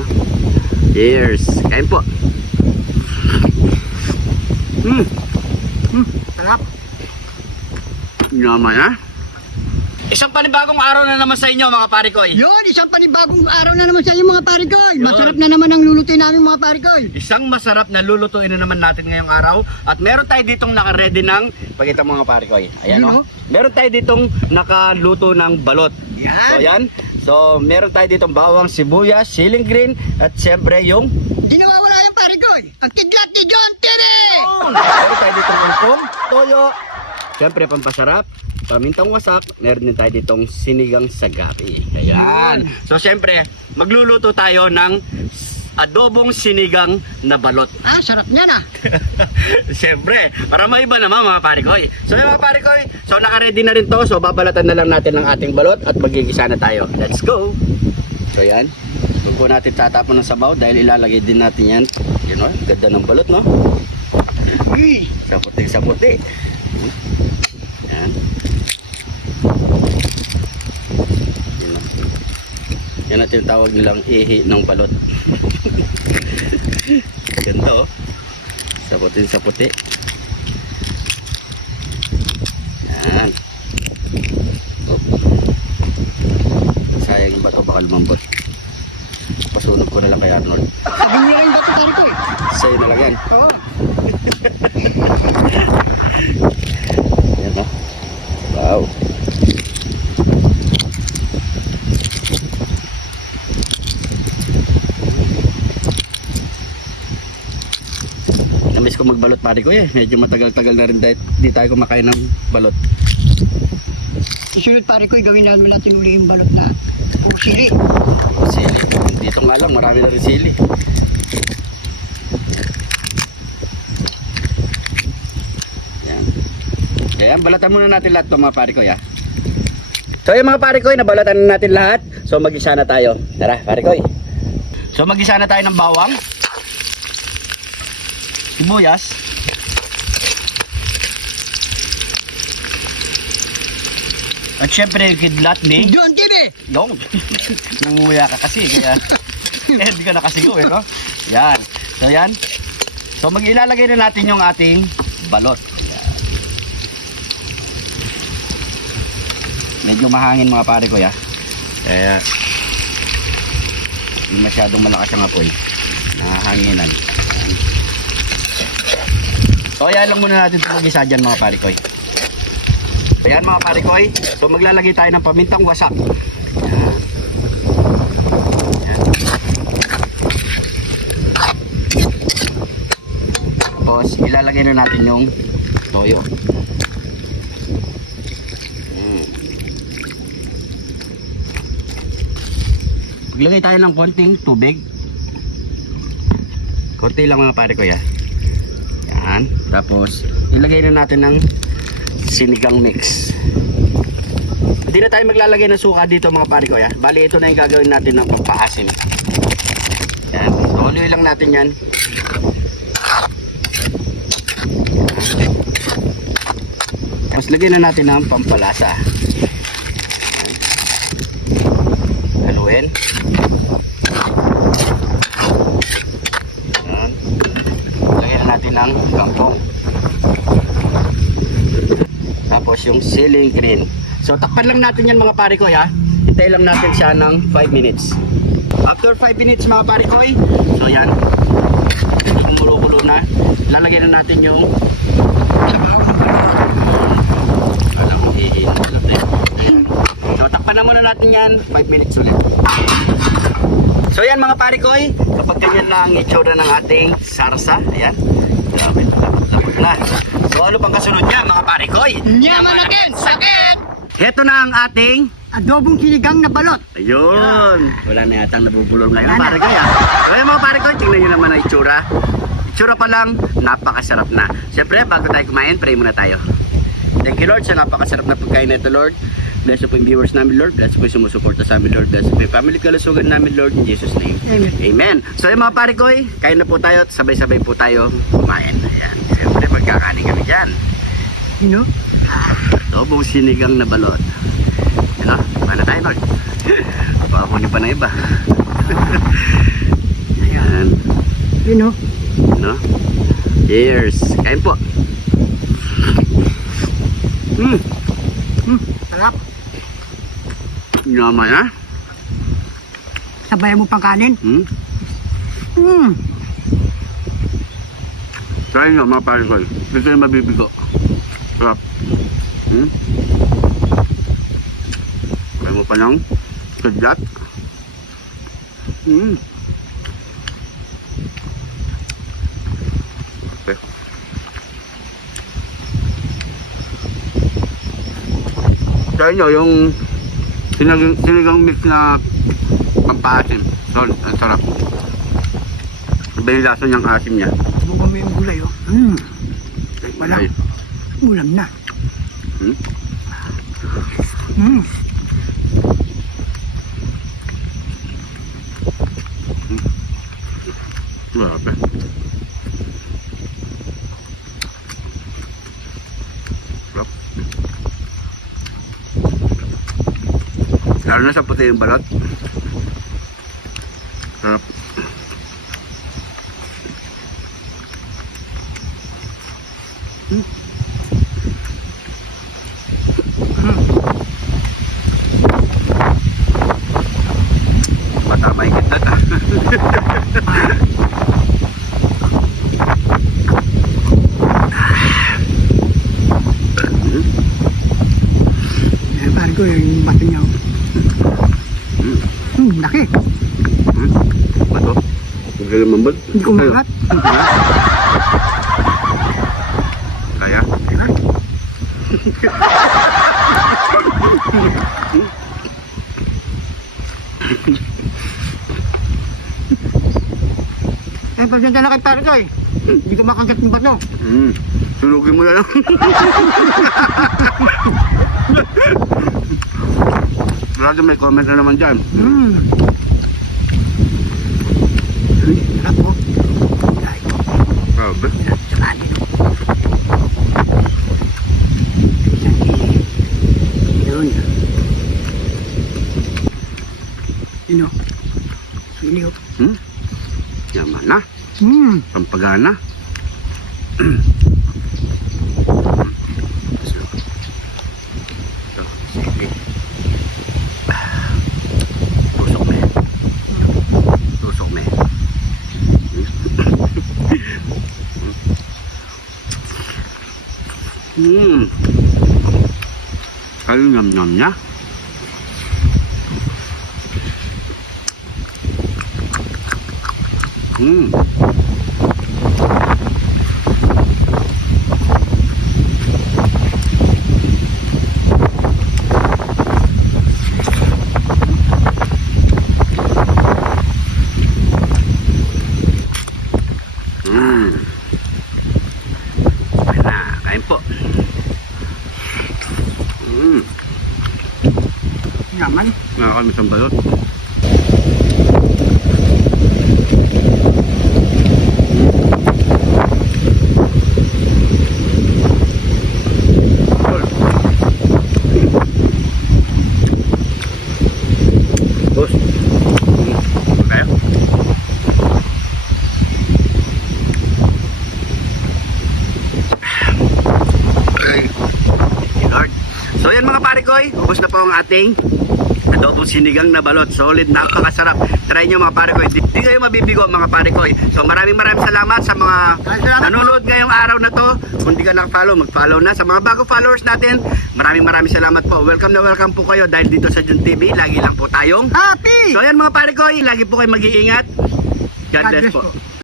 no? Cheers. Kain po. Sarap. Naman ha. Isang panibagong araw na naman sa inyo mga parikoy. Yun, isang panibagong araw na naman sa inyo mga parikoy. Masarap na naman ang lulutuin namin mga parikoy. Isang masarap na lulutuin na naman natin ngayong araw. At meron tayo ditong naka-ready ng, pakita mga parikoy. Ayan o. Meron tayo ditong nakaluto ng balot. Yan. So yan. So meron tayo ditong bawang, sibuyas, siling green, at syempre yung Di nawawala yung parikoy. Ang kidlat ni John Tiri! meron tayo ditong ungkong, toyo, syempre pampasarap, pamintang wasak, meron din tayo ditong sinigang sa gabi. Ayan. So syempre, magluluto tayo ng adobong sinigang na balot. Ah, sarap niyan ah. Syempre, para maiba naman mga parikoy. So yung mga parikoy, so naka-ready na rin to. So babalatan na lang natin ng ating balot at magigisa na tayo. Let's go! So yan, huwag po natin tatapon ng sabaw dahil ilalagay din natin yan. You know, ganda ng balot, no? Uy! Sa puti. Yan. Yan na. Yan ang tinatawag nilang ihi ng balot. Ganito, oh. Sa puti. Yan. Oh. Sayang yung bato, baka lumambot. Pasunog ko na lang kay Arnold. Sabi nyo lang ba ito parikoy? Sa'yo na lang yan. Oo. Yan, oh. Wow. Namiss ko magbalot pare ko eh. Medyo matagal-tagal na rin dahil di tayo kumakain ng balot. Isunod parikoy, gawin natin uli yung balot na pusili. Sili. Dito nga lang, marami na rin sili. Yan. Ayan, balatan muna natin lahat ng mga pare ko ya. So yung mga pare ko, nabalatan na natin lahat. So mag-isa na tayo. Tara, pare ko. So mag-isa na tayo ng bawang, sibuyas, at syempre yung kidlat ni John Tiri! Dong. Numuya ka kasi kaya hindi ka nakasigo eh, no? Yan. So yan. So mag-ilalagay na natin yung ating balot. Yan. Medyo mahangin mga pare ko ya. Kaya hindi masyadong malakas ang apoy. Nahanginan. Yan. So ayan lang muna natin ito mag-isa dyan mga pare ko. Ayan mga pare ko. So maglalagay tayo ng pamintang wasak. Yan. Tapos ilalagay na natin yung toyo. Maglagay tayo ng konting tubig. Konti lang mga pare ko ya. Yan. Tapos ilagay na natin ng sinigang mix. Hindi na tayo maglalagay ng suka dito mga pare ko ya. Bali ito na yung gagawin natin ng pampaasim. Yan. Tuloy lang natin yan. Tapos lagyan na natin ng pampalasa. Haluin. Yan. Lagyan na natin ng kangkong. Tapos yung siling green. So takpan lang natin yan mga pare ko ha. Hintay lang natin siya ng 5 minutes. After 5 minutes mga pare ko, so yan. Kumulo-kulo na. Lalagyan na natin yung so takpan na muna natin yan 5 minutes ulit. So yan mga pare ko, kapag ganyan na ang itsura ng ating sarsa. Ayan. Grabe, lapot na. So ano pang kasunod niya mga pare ko? Yaman natin! Sakit! Heto na ang ating Adobong sinigang na balot. ayun. Wala na yatang nabubulol ngayon pare ko ya. Kaya mga pare ko, tingnan nyo naman ang itsura. Itsura pa lang, napakasarap na. Siyempre, bago tayo kumain, pray muna tayo. Thank you Lord sa napakasarap na pagkain na ito Lord. Bless po yung viewers namin Lord. Bless po yung sumusuporta sa amin Lord. Bless po yung family kalusugan namin Lord. In Jesus name. Amen. Amen. So yung mga pare ko, kain na po tayo at sabay-sabay po tayo kumain. Ayan. Siyempre, magkakanin kami dyan. You know? Adobong sinigang na balot. Ano? Paano tayo Lord? Pakunin pa na iba. Yun o. No? Cheers. Kain po. Sarap. Yaman ha? Sabayan mo pang kanin. Try nyo mga pare ko. Hindi kayo mabibigo. Sarap. Kaya mo pa lang. Kadlat. Okay. Try nyo yung sinigang mix na pampaasim. So, ang sarap. Iba yung lasa niyang asim niya. Bukan mo yung gulay o. Wala. Ay. Ulam na. Grabe. Sarap. Lalo na sa puti yung balot. Sarap. Matama yung kitlat ah. Pare ko yung bato niya. Laki. Bato? Huwag ka lumambot. Hindi ko makat. Kaya? Pasensya na kay pare ko eh. Hindi ko makagat yung bato. Sulugin mo na lang. Grabe may comment na naman dyan. Sarap po. Grabe. Kanin o. Yun. Yun o. Sili o. Yaman na. Pampagana. Tusok me. Tusok me. Kayo nyam-nyam niya. Kain po. Yaman. Nakakamiss ang balot. Boss. Kaya? Lord. So yan mga pare koy, ubos na po ang ating adobong sinigang na balot. Solid, napakasarap. Try nyo mga pare koy. Di kayo mabibigo mga pare koy. So maraming salamat sa mga nanonood ngayong araw na to. Kung di ka naka-follow, mag-follow na. Sa mga bago followers natin, maraming salamat po. Welcome na welcome po kayo dahil dito sa Jun TV, lagi lang po tayong Happy! So yan mga pare koy, lagi po kayo mag-iingat. God bless po.